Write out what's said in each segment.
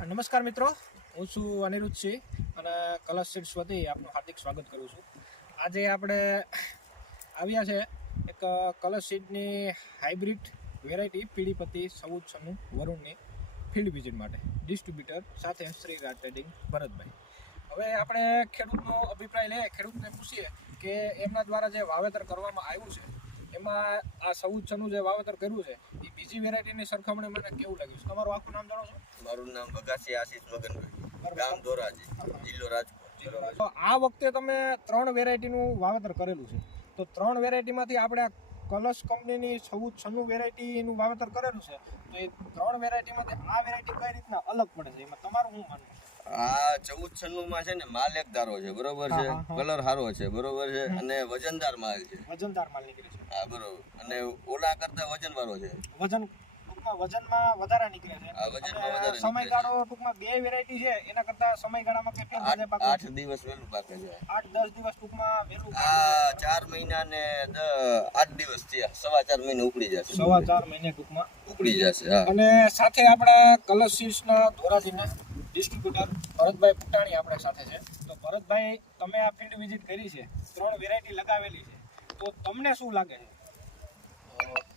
નમસ્કાર મિત્રો, હું છું અનિરુદ્ધ સિંહ અને કલશ સીડ્સ વતી આપનું હાર્દિક સ્વાગત કરું છું. આજે આપણે આવ્યા છે એક કલશ સીડની હાઇબ્રિડ વેરાયટી પીળીપત્તી 1496 વરુણની ફિલ્ડ વિઝિટ માટે ડિસ્ટ્રીબ્યુટર સાથે શ્રી રાજ ટ્રેડિંગ ભરતભાઈ. હવે આપણે ખેડૂતનો અભિપ્રાય લઈએ, ખેડૂતને પૂછીએ કે એમના દ્વારા જે વાવેતર કરવામાં આવ્યું છે એમાં આ 1496 જે વાવેતર કર્યું છે એ બીજી વેરાયટીની સરખામણીમાં મને કેવું લાગ્યું છે? તમારું આખું નામ જાણો છો? મારું નામ બગાસી આશીષ મગનભાઈ, ગામ ધોરાજી, જિલ્લો રાજકોટ. તો આ વખતે તમે 3 વેરાયટીનું વાવેતર કરેલું છે, તો 3 વેરાયટીમાંથી આપણે આ કલશ કંપનીની 1496 વેરાયટીનું વાવેતર કરેલું છે, તો એ 3 વેરાયટીમાંથી આ વેરાયટી કઈ રીતના અલગ પડે છે, એમાં તમારું શું માનવું છે? આ 1496 માં છે ને માલ એકધારો છે, બરોબર છે, કલર સારો છે, બરોબર છે, અને વજનદાર માલ છે. વજનદાર માલ નીકળે છે. હા, બરોબર. અને ઓલા કરતા વજન વાળો છે. વજનમાં વધારે નીકળે છે. આ વજનમાં વધારે સમયગાળો ટૂંકમાં 2 વેરાયટી છે એના કરતા સમયગાળામાં કેટલો વધારે પાકે? 8 દિવસ વહેલું પાકે છે. 8-10 દિવસ ટૂંકમાં વહેલું. આ 4 મહિના ને 8 દિવસ થયા, 4.5 મહિને ઉપડી જશે. 4.5 મહિને ટૂંકમાં ઉપડી જશે. હા. અને સાથે આપણા કલશ સીડ્સના ધોરાજીના ડિસ્ટ્રીબ્યુટર ભરતભાઈ પુટાણી આપણા સાથે છે. તો ભરતભાઈ, તમે આ ફિલ્ડ વિઝિટ કરી છે, 3 વેરાયટી લગાવેલી છે, તો તમને શું લાગે છે?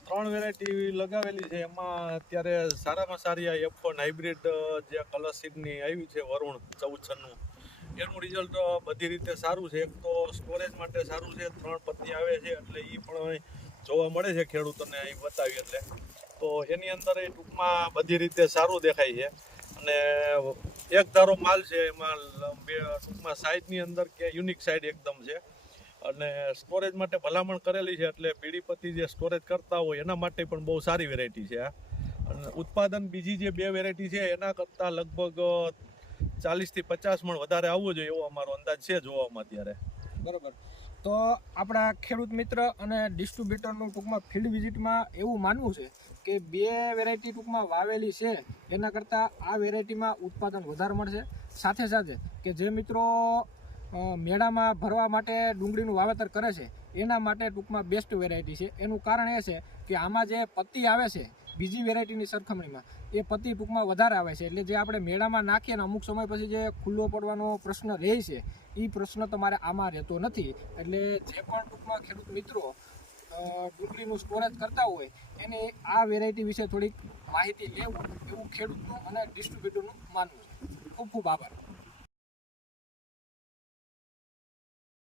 3 વેરાયટી લગાવેલી છે, એમાં અત્યારે સારામાં સારી આ F1 હાઇબ્રિડ જે કલર સીડની આવી છે વરુણ 1496, એનું રિઝલ્ટ બધી રીતે સારું છે. એક તો સ્ટોરેજ માટે સારું છે, 3 પત્તી આવે છે એટલે એ પણ જોવા મળે છે ખેડૂતોને અહીં બતાવી. એટલે તો એની અંદર એ ટૂંકમાં બધી રીતે સારું દેખાય છે. અને એક ધારો માલ છે, એમાં ટૂંકમાં સાઇઝની અંદર કે યુનિક સાઇઝ એકદમ છે. અને સ્ટોરેજ માટે ભલામણ કરેલી છે, એટલે પીળીપત્તી જે સ્ટોરેજ કરતા હોય એના માટે પણ બહુ સારી વેરાયટી છે. અને ઉત્પાદન બીજી જે 2 વેરાયટી છે એના કરતાં લગભગ 40 થી 50 મણ વધારે આવવો જોઈએ એવો અમારો અંદાજ છે જોવામાં અત્યારે. બરાબર. તો આપણા ખેડૂત મિત્ર અને ડિસ્ટ્રીબ્યુટરનું ટૂંકમાં ફિલ્ડ વિઝિટમાં એવું માનવું છે કે 2 વેરાયટી ટૂંકમાં વાવેલી છે એના કરતાં આ વેરાયટીમાં ઉત્પાદન વધારે મળશે. સાથે સાથે કે જે મિત્રો મેળામાં ભરવા માટે ડુંગળીનું વાવેતર કરે છે એના માટે ટૂંકમાં બેસ્ટ વેરાયટી છે. એનું કારણ એ છે કે આમાં જે પત્તી આવે છે બીજી વેરાયટીની સરખામણીમાં એ પત્તી ટૂંકમાં વધારે આવે છે, એટલે જે આપણે મેળામાં નાખીએ ને અમુક સમય પછી જે ખુલ્લો પડવાનો પ્રશ્ન રહે છે એ પ્રશ્ન તમારે આમાં રહેતો નથી. એટલે જે પણ ટૂંકમાં ખેડૂત મિત્રો ડુંગળીનું સ્ટોરેજ કરતા હોય એને આ વેરાયટી વિશે થોડીક માહિતી લેવું એવું ખેડૂતનું અને ડિસ્ટ્રીબ્યુટરનું માનવું છે. ખૂબ ખૂબ આભાર.